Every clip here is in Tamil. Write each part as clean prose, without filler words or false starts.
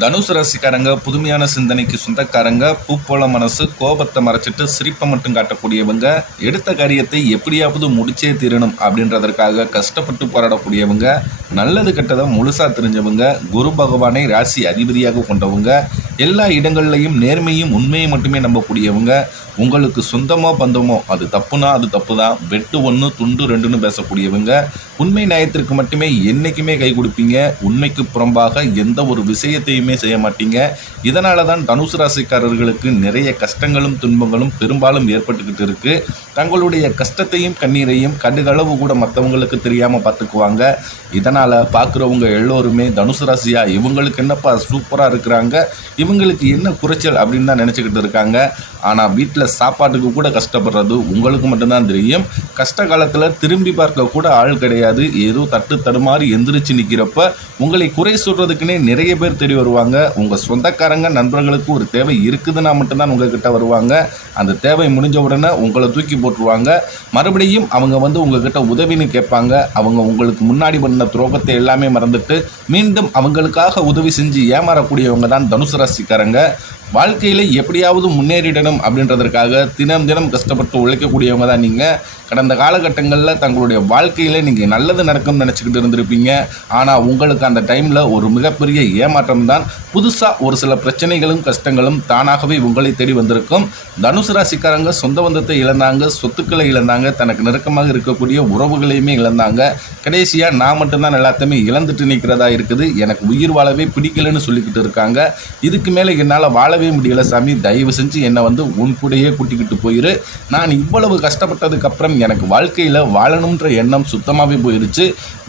தனுசு ராசிக்காரங்க புதுமையான சிந்தனைக்கு சொந்தக்காரங்க, பூ போல மனசு, கோபத்தை மறைச்சிட்டு சிரிப்பை மட்டும் காட்டக்கூடியவங்க, எடுத்த காரியத்தை எப்படியாவது முடிச்சே தீரணும் அப்படின்றதற்காக கஷ்டப்பட்டு போராடக்கூடியவங்க, நல்லது கெட்டதை முழுசா தெரிஞ்சவங்க, குரு பகவானை ராசி அதிபதியாக கொண்டவங்க, எல்லா இடங்கள்லையும் நேர்மையும் உண்மையும் மட்டுமே நம்பக்கூடியவங்க, உங்களுக்கு சொந்தமோ பந்தமோ அது தப்புனா அது தப்பு தான், வெட்டு ஒன்று துண்டு ரெண்டுன்னு பேசக்கூடியவங்க, உண்மை நியாயத்திற்கு மட்டுமே என்றைக்குமே கை கொடுப்பீங்க, உண்மைக்கு புறம்பாக எந்த ஒரு விஷயத்தையுமே செய்ய மாட்டீங்க. இதனால தான் தனுசு ராசிக்காரர்களுக்கு நிறைய கஷ்டங்களும் துன்பங்களும் பெரும்பாலும் ஏற்பட்டுக்கிட்டு இருக்கு. தங்களுடைய கஷ்டத்தையும் கண்ணீரையும் கடுகளவு கூட மற்றவங்களுக்கு தெரியாமல் பார்த்துக்குவாங்க. இதனால் பார்க்குறவங்க எல்லோருமே தனுசு ராசியா இவங்களுக்கு என்னப்பா சூப்பராக இருக்கிறாங்க, இவங்களுக்கு என்ன குறைச்சல் அப்படின்னு தான் நினச்சிக்கிட்டு இருக்காங்க. ஆனால் வீட்டில் சாப்பாட்டுக்கு கூட கஷ்டப்படுறது உங்களுக்கு மட்டும்தான் தெரியும். கஷ்ட காலத்தில் திரும்பி பார்க்க கூட ஆள் கிடையாது. ஏதோ தட்டு தடுமாறி எந்திரிச்சு நிற்கிறப்ப உங்களை குறை சொல்கிறதுக்குன்னே நிறைய பேர் தேடி வருவாங்க. உங்கள் சொந்தக்காரங்க நண்பர்களுக்கு ஒரு தேவை இருக்குதுன்னா மட்டும்தான் உங்ககிட்ட வருவாங்க. அந்த தேவை முடிஞ்ச உடனே உங்களை தூக்கி போட்டுருவாங்க. மறுபடியும் அவங்க உங்ககிட்ட உதவின்னு கேட்பாங்க. அவங்க உங்களுக்கு முன்னாடி பண்ண துரோகத்தை எல்லாமே மறந்துட்டு மீண்டும் அவங்களுக்காக உதவி செஞ்சு ஏமாறக்கூடியவங்க தான் தனுசு ராசிக்காரங்க. வாழ்க்கையில் எப்படியாவது முன்னேறிடணும் அப்படின்றதற்காக தினம் தினம் கஷ்டப்பட்டு உழைக்கக்கூடியவங்க தான் நீங்கள். கடந்த காலகட்டங்களில் தங்களுடைய வாழ்க்கையில் நீங்கள் நல்லது நடக்கும்னு நினச்சிக்கிட்டு இருந்திருப்பீங்க. ஆனால் உங்களுக்கு அந்த டைமில் ஒரு மிகப்பெரிய ஏமாற்றம் தான். புதுசாக ஒரு சில பிரச்சனைகளும் கஷ்டங்களும் தானாகவே உங்களை தேடி வந்திருக்கும். தனுசு ராசிக்காரங்க சொந்த பந்தத்தை இழந்தாங்க, சொத்துக்களை இழந்தாங்க, தனக்கு நெருக்கமாக இருக்கக்கூடிய உறவுகளையுமே இழந்தாங்க. கடைசியாக நான் மட்டும்தான் எல்லாத்தையுமே இழந்துட்டு நிற்கிறதா இருக்குது, எனக்கு உயிர் வாழவே பிடிக்கலன்னு சொல்லிக்கிட்டு இருக்காங்க. இதுக்கு மேலே என்னால் வாழவே முடியல சாமி, தயவு செஞ்சு என்னை உன் கூடையே கூட்டிக்கிட்டு போயிரு. நான் இவ்வளவு கஷ்டப்பட்டதுக்கு அப்புறம் எனக்கு வாழ்க்கையில் வாழணுன்ற எண்ணம் சுத்தமாகவே போயிருச்சு.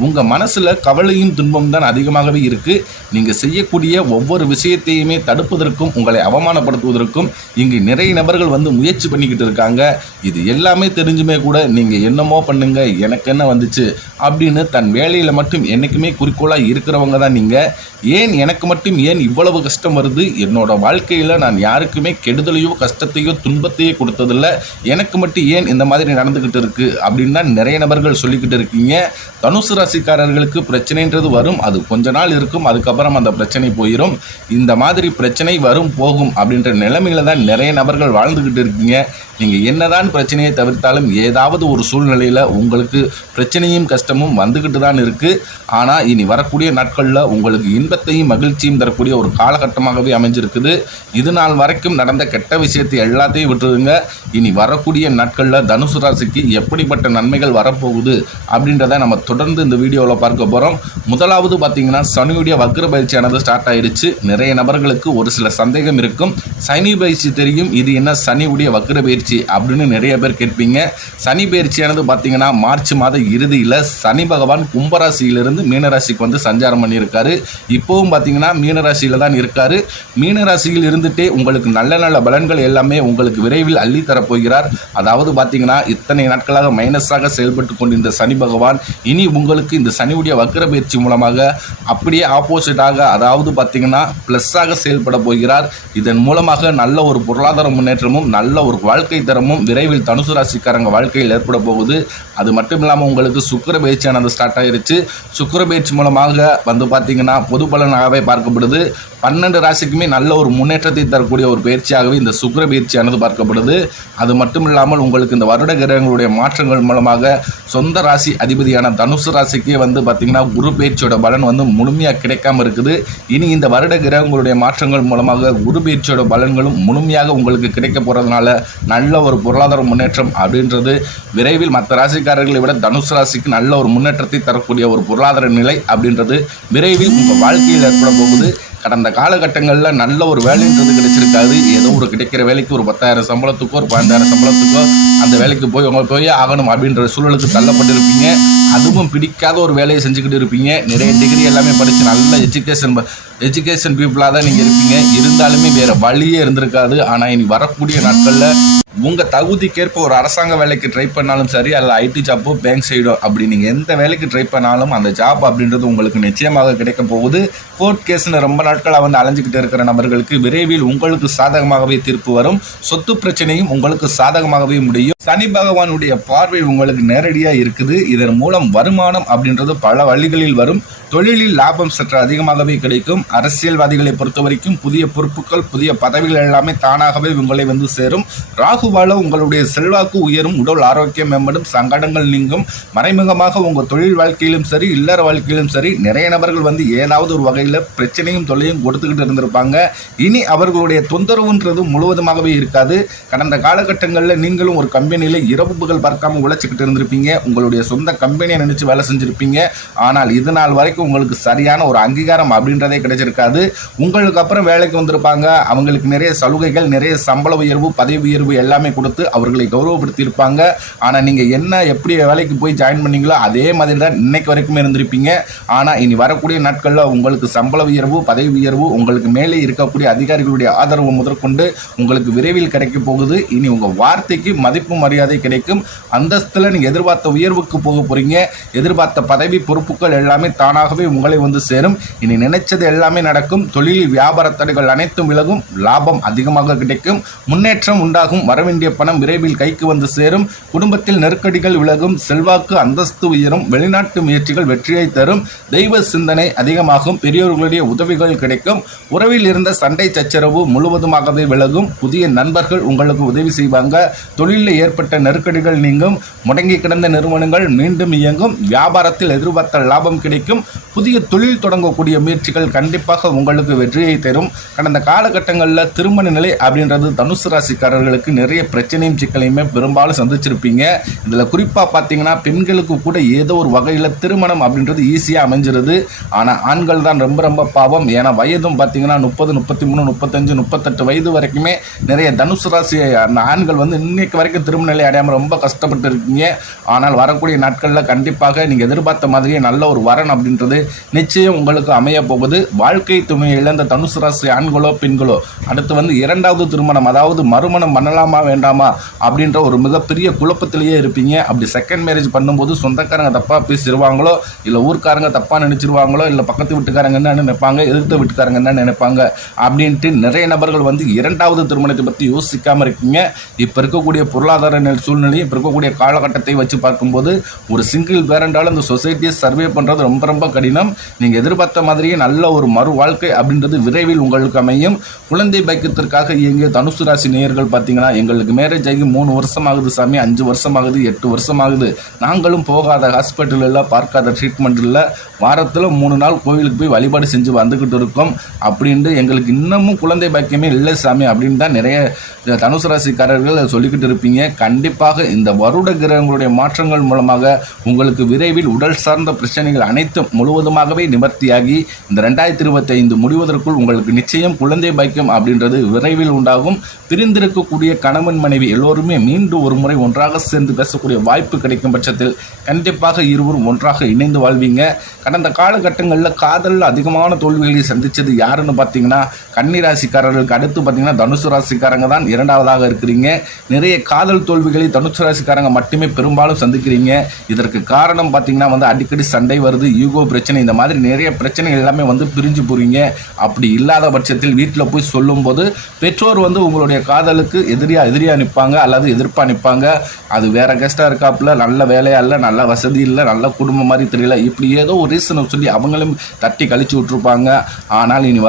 உங்கள் மனசில் கவலையும் துன்பம் தான் அதிகமாகவே இருக்குது. நீங்கள் செய்யக்கூடிய ஒவ்வொரு விஷயத்தையுமே தடுப்பதற்கும் உங்களை அவமானப்படுத்துவதற்கும் இங்கு நிறைய நபர்கள் முயற்சி பண்ணிக்கிட்டு இருக்காங்க. இது எல்லாமே தெரிஞ்சுமே கூட நீங்கள் என்னமோ பண்ணுங்க, எனக்கு என்ன வந்துச்சு அப்படின்னு தன் வேலையில் மட்டும் என்றைக்குமே குறிக்கோளாக இருக்கிறவங்க தான் நீங்கள். ஏன் எனக்கு மட்டும் ஏன் இவ்வளவு கஷ்டம் வருது, என்னோட வாழ்க்கையில் நான் யாருக்குமே கெடுதலையோ கஷ்டத்தையோ துன்பத்தையோ கொடுத்ததில்லை, எனக்கு மட்டும் ஏன் இந்த மாதிரி நடந்துக்கிட்டு இருக்கு அப்படின்னு தான் நிறைய நபர்கள் சொல்லிக்கிட்டு இருக்கீங்க. தனுசு ராசிக்காரர்களுக்கு பிரச்சனைன்றது வரும், அது கொஞ்ச நாள் இருக்கும், அதுக்கப்புறம் அந்த பிரச்சனை போயிடும். இந்த மாதிரி பிரச்சனை வரும் போகும் அப்படின்ற நிலைமையில தான் நிறைய நபர்கள் வாழ்ந்துக்கிட்டு இருக்கீங்க. நீங்கள் என்னதான் பிரச்சனையை தவிர்த்தாலும் ஏதாவது ஒரு சூழ்நிலையில் உங்களுக்கு பிரச்சனையும் கஷ்டமும் வந்துக்கிட்டு தான் இருக்குது. ஆனால் இனி வரக்கூடிய நாட்களில் உங்களுக்கு இன்பத்தையும் மகிழ்ச்சியும் தரக்கூடிய ஒரு காலகட்டமாகவே அமைஞ்சிருக்குது. இது நாள் வரைக்கும் நடந்த கெட்ட விஷயத்தை எல்லாத்தையும் விட்டுருங்க. இனி வரக்கூடிய நாட்களில் தனுசு ராசிக்கு எப்படிப்பட்ட நன்மைகள் வரப்போகுது அப்படின்றத நம்ம தொடர்ந்து இந்த வீடியோவில் பார்க்க போகிறோம். முதலாவது பார்த்தீங்கன்னா சனியுடைய வக்ர பயிற்சியானது ஸ்டார்ட் ஆயிடுச்சு. நிறைய நபர்களுக்கு ஒரு சில சந்தேகம் இருக்கும். சனி பயிற்சி தெரியும், இது என்ன சனியுடைய வக்ர பயிற்சி அப்படின்னு நிறைய பேர் கேட்பீங்க. சனி பயிற்சியானது பார்த்தீங்கன்னா மார்ச் மாத இறுதியில் சனி பகவான் கும்பராசியிலிருந்து மீனராசிக்கு சஞ்சாரம் பண்ணியிருக்காரு. இப்போவும் பார்த்தீங்கன்னா மீனராசியில் தான் இருக்காரு. மீனராசியில் இருந்துட்டே உங்களுக்கு நல்ல நல்ல பலன்கள் எல்லாமே உங்களுக்கு விரைவில் அள்ளித்தரப்போகிறார். அதாவது பார்த்தீங்கன்னா இத்தனை நாட்களாக மைனஸாக செயல்பட்டு கொண்டிருந்த சனி பகவான் இனி உங்களுக்கு இந்த சனியுடைய வக்ர பயிற்சி மூலமாக அப்படியே ஆப்போசிட்டாக, அதாவது பார்த்தீங்கன்னா ப்ளஸ்ஸாக செயல்பட போகிறார். இதன் மூலமாக நல்ல ஒரு பொருளாதார முன்னேற்றமும் நல்ல ஒரு வாழ்க்கை தரமும் விரைவில் தனுசு ராசிக்காரங்க வாழ்க்கையில் ஏற்பட போகுது. அது மட்டும் இல்லாமல் உங்களுக்கு சுக்கிர பயிற்சியானது ஸ்டார்ட் ஆயிருச்சு. சுக்கிர பயிற்சி மூலமாக பார்த்தீங்கன்னா பொது பலனாகவே பார்க்கப்படுது. 12 ராசிக்குமே நல்ல ஒரு முன்னேற்றத்தை தரக்கூடிய ஒரு பயிற்சியாகவே இந்த சுக்கிர பயிற்சியானது பார்க்கப்படுது. அது மட்டும் இல்லாமல் உங்களுக்கு இந்த வருட கிரகங்களுடைய மாற்றங்கள் மூலமாக சொந்த ராசி அதிபதியான தனுசு ராசிக்கே பார்த்தீங்கன்னா குரு பயிற்சியோட பலன் முழுமையாக கிடைக்காம இருக்குது. இனி இந்த வருட கிரகங்களுடைய மாற்றங்கள் மூலமாக குரு பயிற்சியோட பலன்களும் முழுமையாக உங்களுக்கு கிடைக்க போகிறதுனால நல்ல ஒரு பொருளாதார முன்னேற்றம் அப்படின்றது விரைவில் மற்ற ராசிக்காரர்களை விட தனுசு ராசிக்கு நல்ல ஒரு முன்னேற்றத்தை தரக்கூடிய ஒரு பொருளாதார நிலை அப்படின்றது விரைவில் உங்கள் வாழ்க்கையில் ஏற்பட போகுது. கடந்த காலகட்டங்களில் நல்ல ஒரு வேலைன்றது கிடைச்சிருக்காது. ஏதோ ஒரு கிடைக்கிற வேலைக்கு ஒரு 10,000 சம்பளத்துக்கோ ஒரு 12,000 சம்பளத்துக்கோ அந்த வேலைக்கு போய் ஆகணும் அப்படின்ற சூழலுக்கு தள்ளப்பட்டிருப்பீங்க. அதுவும் பிடிக்காத ஒரு வேலையை செஞ்சுக்கிட்டு இருப்பீங்க. நிறைய டிகிரி எல்லாமே படித்து நல்ல எஜுகேஷன் பீப்புளாக தான் நீங்கள் இருப்பீங்க. இருந்தாலுமே வேறு வழியே இருந்திருக்காது. ஆனால் இனி வரக்கூடிய நாட்களில் உங்கள் தகுதிக்கேற்ப ஒரு அரசாங்க வேலைக்கு ட்ரை பண்ணாலும் சரி, அல்ல ஐடி ஜாப்போ பேங்க் சைடோ, அப்படி நீங்கள் எந்த வேலைக்கு ட்ரை பண்ணாலும் அந்த ஜாப் அப்படின்றது உங்களுக்கு நிச்சயமாக கிடைக்க போகுது. கோர்ட் கேஸ்னு ரொம்ப நாட்களாக வந்து அலைஞ்சிக்கிட்டு இருக்கிற நபர்களுக்கு விரைவில் உங்களுக்கு சாதகமாகவே தீர்ப்பு வரும். சொத்து பிரச்சனையும் உங்களுக்கு சாதகமாகவே முடியும். சனி பகவானுடைய பார்வை உங்களுக்கு நேரடியாக இருக்குது. இதன் மூலம் வருமானம் அப்படின்றது பல வழிகளில் வரும். தொழிலில் லாபம் சற்று அதிகமாகவே கிடைக்கும். அரசியல்வாதிகளை பொறுத்த வரைக்கும் புதிய பொறுப்புகள், புதிய பதவிகள் எல்லாமே தானாகவே உங்களை வந்து சேரும். ராகுவால உங்களுடைய செல்வாக்கு உயரும், உடல் ஆரோக்கியம் மேம்படும், சங்கடங்கள் நீங்கும். மறைமுகமாக உங்கள் தொழில் வாழ்க்கையிலும் சரி, இல்லற வாழ்க்கையிலும் சரி, நிறைய நபர்கள் வந்து ஏதாவது ஒரு வகையில் பிரச்சனையும் தொல்லையும் கொடுத்துக்கிட்டு இருந்திருப்பாங்க. இனி அவர்களுடைய தொந்தரவுன்றது முழுவதுமாகவே இருக்காது. கடந்த காலகட்டங்களில் நீங்களும் ஒரு கம்பெனியில் இரவு பகல் பார்க்காம உழைச்சிக்கிட்டு இருந்திருப்பீங்க. உங்களுடைய சொந்த கம்பெனியை நினைச்சு வேலை செஞ்சிருப்பீங்க. ஆனால் இது நாள் வரைக்கும் உங்களுக்கு சரியான ஒரு அங்கீகாரம் அப்படின்றதே கிடைச்சிருக்காது. உங்களுக்கு அப்புறம் வேலைக்கு வந்திருப்பாங்க. அவங்களுக்கு நிறைய சலுகைகள், நிறைய சம்பள உயர்வு, பதவி உயர்வு எல்லாமே கொடுத்து அவர்களை கௌரவப்படுத்தி இருப்பாங்க. ஆனால் நீங்கள் என்ன எப்படி வேலைக்கு போய் ஜாயின் பண்ணீங்களோ அதே மாதிரி தான் இன்னைக்கு வரைக்கும் இருந்திருப்பீங்க. ஆனால் இனி வரக்கூடிய நாட்களில் உங்களுக்கு சம்பள உயர்வு, பதவி உயர்வு, உங்களுக்கு மேலே இருக்கக்கூடிய அதிகாரிகளுடைய ஆதரவு முதற்கொண்டு உங்களுக்கு விரைவில் கிடைக்க போகுது. இனி உங்கள் வார்த்தைக்கு மதிப்பு மரியாதை கிடைக்கும். அந்தஸ்தில் நீங்கள் எதிர்பார்த்த உயர்வுக்கு போக போறீங்க. எதிர்பார்த்த பதவி பொறுப்புகள் எல்லாமே தானாகவே உங்களை வந்து சேரும். இனி நினைச்சது எல்லாமே நடக்கும். தொழில் வியாபார தடைகள் அனைத்தும் விலகும். லாபம் அதிகமாக கிடைக்கும். முன்னேற்றம் உண்டாகும். வரவேண்டிய பணம் விரைவில் கைக்கு வந்து சேரும். குடும்பத்தில் நெருக்கடிகள் விலகும். செல்வாக்கு அந்தஸ்து உயரும். வெளிநாட்டு முயற்சிகள் வெற்றியை தரும். தெய்வ சிந்தனை அதிகமாகும். பெரியோர்களுடைய உதவிகள் கிடைக்கும். உறவில் இருந்த சண்டை சச்சரவு முழுவதுமாகவே விலகும். புதிய நண்பர்கள் உங்களுக்கு உதவி செய்வாங்க. தொழிலில் ஏற்பட்ட நெருக்கடிகள் நீங்கும். முடங்கி கிடந்த நிறுவனங்கள் மீண்டும் இயங்கும். வியாபாரத்தில் எதிர்பார்த்த லாபம் கிடைக்கும். புதிய தொழில் தொடங்கக்கூடிய முயற்சிகள் கண்டிப்பாக உங்களுக்கு வெற்றியை தரும். கடந்த காலகட்டங்களில் திருமண நிலை அப்படின்றது தனுசு ராசிக்காரர்களுக்கு நிறைய பிரச்சனையும் சிக்கலையுமே பெரும்பாலும் சந்திச்சிருப்பீங்க. இதில் குறிப்பாக பார்த்தீங்கன்னா பெண்களுக்கு கூட ஏதோ ஒரு வகையில் திருமணம் அப்படின்றது ஈஸியாக அமைஞ்சிருது. ஆனால் ஆண்கள் தான் ரொம்ப ரொம்ப பாவம். ஏன்னா வயதும் பார்த்தீங்கன்னா 30, 33, 35, 38 வயது வரைக்குமே நிறைய தனுசு ராசி ஆண்கள் வந்து இன்னைக்கு வரைக்கும் திருமண நிலை அடையாமல் ரொம்ப கஷ்டப்பட்டு இருக்கீங்க. ஆனால் வரக்கூடிய நாட்களில் கண்டிப்பாக நீங்கள் எதிர்பார்த்த மாதிரியே நல்ல ஒரு வரன் அப்படின்றது நிச்சயம் உங்களுக்கு அமைய போகுது. வாழ்க்கை துணையை இழந்த தனுசு ராசி ஆண்களோ பெண்களோ அடுத்து வந்து இரண்டாவது திருமணம், அதாவது மறுமணம் பண்ணலாமா வேண்டாமா அப்படின்ற ஒரு மிகப்பெரிய குழப்பத்திலேயே இருப்பீங்க. அப்படி செகண்ட் மேரேஜ் பண்ணும்போது சொந்தக்காரங்க தப்பாக பேசிடுவாங்களோ, இல்லை ஊர்க்காரங்க தப்பாக நினைச்சிருவாங்களோ, இல்லை பக்கத்து வீட்டுக்காரங்க என்ன நினைப்பாங்க, எதிர்த்த வீட்டுக்காரங்க என்ன நினைப்பாங்க அப்படின்ட்டு நிறைய நபர்கள் வந்து இரண்டாவது திருமணத்தை பற்றி யோசிக்காமல் இருக்கீங்க. இப்போ இருக்கக்கூடிய பொருளாதார சூழ்நிலையும் இப்போ இருக்கக்கூடிய காலகட்டத்தை வச்சு பார்க்கும்போது ஒரு சிங்கிள் பேரண்டால் இந்த சொசைட்டியை சர்வே பண்ணுறது ரொம்ப ரொம்ப கடினம். நீங்கள் எதிர்பார்த்த மாதிரியே நல்ல ஒரு மறு வாழ்க்கை அப்படின்றது விரைவில் உங்களுக்கு அமையும். குழந்தை பாக்கியத்திற்காக இயங்கிய தனுசு ராசி நேயர்கள் பார்த்தீங்கன்னா, எங்களுக்கு மேரேஜ் ஆகி 3 வருஷம் ஆகுது சாமி, 5 வருஷம் ஆகுது, 8 வருஷம் ஆகுது, நாங்களும் போகாத ஹாஸ்பிட்டல் இல்லை, பார்க்காத ட்ரீட்மெண்ட் இல்லை, வாரத்தில் 3 நாள் கோவிலுக்கு போய் வழிபாடு செஞ்சு வந்துக்கிட்டு இருக்கோம் அப்படின்ட்டு எங்களுக்கு இன்னமும் குழந்தை பாக்கியமே இல்லை சாமி அப்படின்னு தான் நிறைய தனுசு ராசிக்காரர்கள் சொல்லிக்கிட்டு இருப்பீங்க. கண்டிப்பாக இந்த வருட கிரகங்களுடைய மாற்றங்கள் மூலமாக உங்களுக்கு விரைவில் உடல் சார்ந்த பிரச்சனைகள் அனைத்தும் முழுவதுமாகவே நிவர்த்தியாகி இந்த 2025 முடிவதற்குள் உங்களுக்கு நிச்சயம் குழந்தை பாக்கியம் அப்படின்றது விரைவில் உண்டாகும். பிரிந்திருக்கக்கூடிய கணவன் மனைவி எல்லோருமே மீண்டும் ஒரு முறை ஒன்றாக சேர்ந்து பேசக்கூடிய வாய்ப்பு கிடைக்கும் பட்சத்தில் கண்டிப்பாக இருவரும் ஒன்றாக இணைந்து வாழ்வீங்க. கடந்த காலகட்டங்களில் காதலில் அதிகமான தோல்விகளை சந்தித்தது யாருன்னு பார்த்தீங்கன்னா கன்னிராசிக்காரர்களுக்கு அடுத்து பார்த்தீங்கன்னா தனுசு ராசிக்காரங்க தான் இரண்டாவதாக இருக்கிறீங்க. நிறைய காதல் தோல்விகளை தனுசு ராசிக்காரங்க மட்டுமே பெரும்பாலும் சந்திக்கிறீங்க. இதற்கு காரணம் பார்த்தீங்கன்னா வந்து அடிக்கடி சண்டை வருது, ஈகோ பிரச்சனை, இந்த மாதிரி நிறைய பிரச்சனைகள் எல்லாமே வந்து பிரிஞ்சு போறீங்க. அப்படி இல்லாத பட்சத்தில் வீட்டில் போய் சொல்லும்போது பெற்றோர் வந்து உங்களுடைய காதலுக்கு எதிரியா நிற்பாங்க அல்லது எதிர்ப்பாக நிற்பாங்க. அது வேற கெஸ்டாக இருக்காப்புல, நல்ல வேலையா இல்லை, நல்ல வசதி இல்லை, நல்ல குடும்பம் மாதிரி தெரியல, இப்படி ஏதோ ஒரு ரீசனை சொல்லி அவங்களும் தட்டி கழிச்சு விட்டுருப்பாங்க. ஆனால் இனி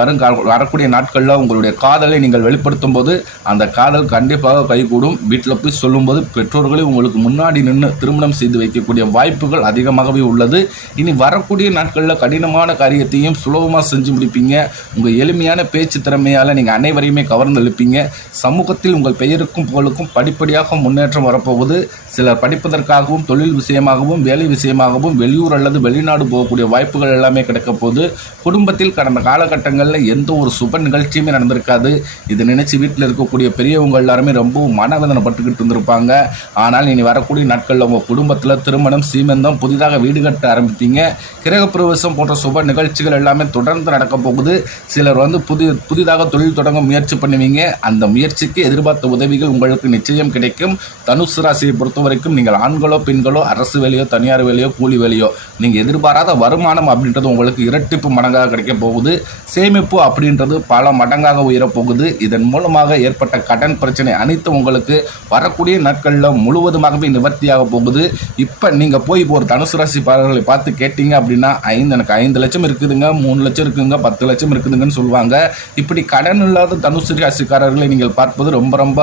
வரக்கூடிய நாட்களில் உங்களுடைய காதலை நீங்கள் வெளிப்படுத்தும் போது அந்த காதல் கண்டிப்பாக கைகூடும். வீட்டில் போய் சொல்லும்போது பெற்றோர்களே உங்களுக்கு முன்னாடி நின்று திருமணம் செய்து வைக்கக்கூடிய வாய்ப்புகள் அதிகமாகவே உள்ளது. இனி வரக்கூடிய நாட்களில் கடினமான காரியத்தையும் சுலபமாக செஞ்சு முடிப்பீங்க. உங்கள் எளிமையான பேச்சு திறமையால் நீங்கள் அனைவரையுமே கவர்ந்து எழுப்பீங்க. சமூகத்தில் உங்கள் பெயருக்கும் புகழுக்கும் படிப்படியாக முன்னேற்றம் வரப்போகுது. சிலர் படிப்பதற்காகவும் தொழில் விஷயமாகவும் வேலை விஷயமாகவும் வெளியூர் அல்லது வெளிநாடு போகக்கூடிய வாய்ப்புகள் எல்லாமே கிடைக்க போகுது. குடும்பத்தில் கடந்த காலகட்டங்களில் எந்த ஒரு சுப நிகழ்ச்சியுமே நடந்திருக்காது. இதை நினைச்சு வீட்டில் இருக்கக்கூடிய பெரியவங்க எல்லாருமே ரொம்பவும் மனவேதனைப்பட்டுக்கிட்டு இருந்திருப்பாங்க. ஆனால் இனி வரக்கூடிய நாட்களில் உங்கள் குடும்பத்தில் திருமணம், சீமந்தம், புதிதாக வீடு கட்ட ஆரம்பிப்பீங்க. கிரகப்பிரவேசம் போன்ற சுப நிகழ்ச்சிகள் எல்லாமே தொடர்ந்து நடக்க போகுது. சிலர் வந்து புதிதாக தொழில் தொடங்க முயற்சி பண்ணுவீங்க. அந்த முயற்சிக்கு எதிர்பார்த்த உதவி பதவிகள் உங்களுக்கு நிச்சயம் கிடைக்கும். தனுசு ராசியை பொறுத்த வரைக்கும் நீங்கள் ஆண்களோ பெண்களோ அரசு வேலையோ தனியார் வேலையோ கூலி வேலையோ நீங்கள் எதிர்பாராத வருமானம் அப்படின்றது உங்களுக்கு இரட்டிப்பு மடங்காக கிடைக்க போகுது. சேமிப்பு அப்படின்றது பல மடங்காக உயரப்போகுது. இதன் மூலமாக ஏற்பட்ட கடன் பிரச்சனை அனைத்து உங்களுக்கு வரக்கூடிய நாட்களில் முழுவதுமாகவே நிவர்த்தியாக போகுது. இப்போ நீங்கள் போய் ஒரு தனுசு ராசி பாடல்களை பார்த்து கேட்டீங்க அப்படின்னா எனக்கு 5 லட்சம் இருக்குதுங்க, 3 லட்சம் இருக்குங்க, 10 லட்சம் இருக்குதுங்கன்னு சொல்லுவாங்க. இப்படி கடன் இல்லாத தனுசு ராசிக்காரர்களை நீங்கள் பார்ப்பது ரொம்ப ரொம்ப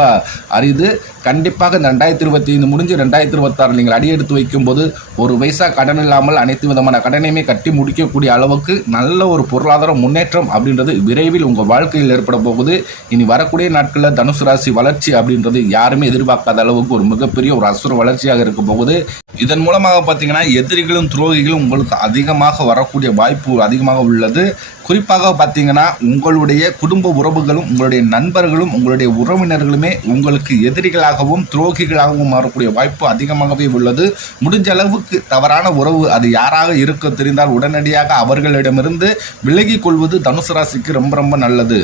அரிது. கண்டிப்பாக இந்த 2025 முடிஞ்சு 2026 நீங்கள் அடியெடுத்து வைக்கும்போது ஒரு பைசா கடன் இல்லாமல் அனைத்து விதமான கடனையுமே கட்டி முடிக்கக்கூடிய அளவுக்கு நல்ல ஒரு பொருளாதார முன்னேற்றம் அப்படின்றது விரைவில் உங்கள் வாழ்க்கையில் ஏற்பட போகுது. இனி வரக்கூடிய நாட்களில் தனுசு ராசி வளர்ச்சி அப்படின்றது யாருமே எதிர்பார்க்காத அளவுக்கு ஒரு மிகப்பெரிய ஒரு அசுர வளர்ச்சியாக இருக்க போகுது. இதன் மூலமாக பார்த்தீங்கன்னா எதிரிகளும் துரோகிகளும் உங்களுக்கு அதிகமாக வரக்கூடிய வாய்ப்பு அதிகமாக உள்ளது. குறிப்பாக பார்த்தீங்கன்னா உங்களுடைய குடும்ப உறவுகளும் உங்களுடைய நண்பர்களும் உங்களுடைய உறவினர்களுமே உங்களுக்கு எதிரிகளாகவும் துரோகிகளாகவும் மாறக்கூடிய வாய்ப்பு அதிகமாகவே உள்ளது. முடிஞ்ச அளவுக்கு தவறான உறவு அது யாராக இருக்க தெரிந்தால் உடனடியாக அவர்களிடமிருந்து விலகிக் கொள்வது தனுசு ராசிக்கு ரொம்ப ரொம்ப நல்லது.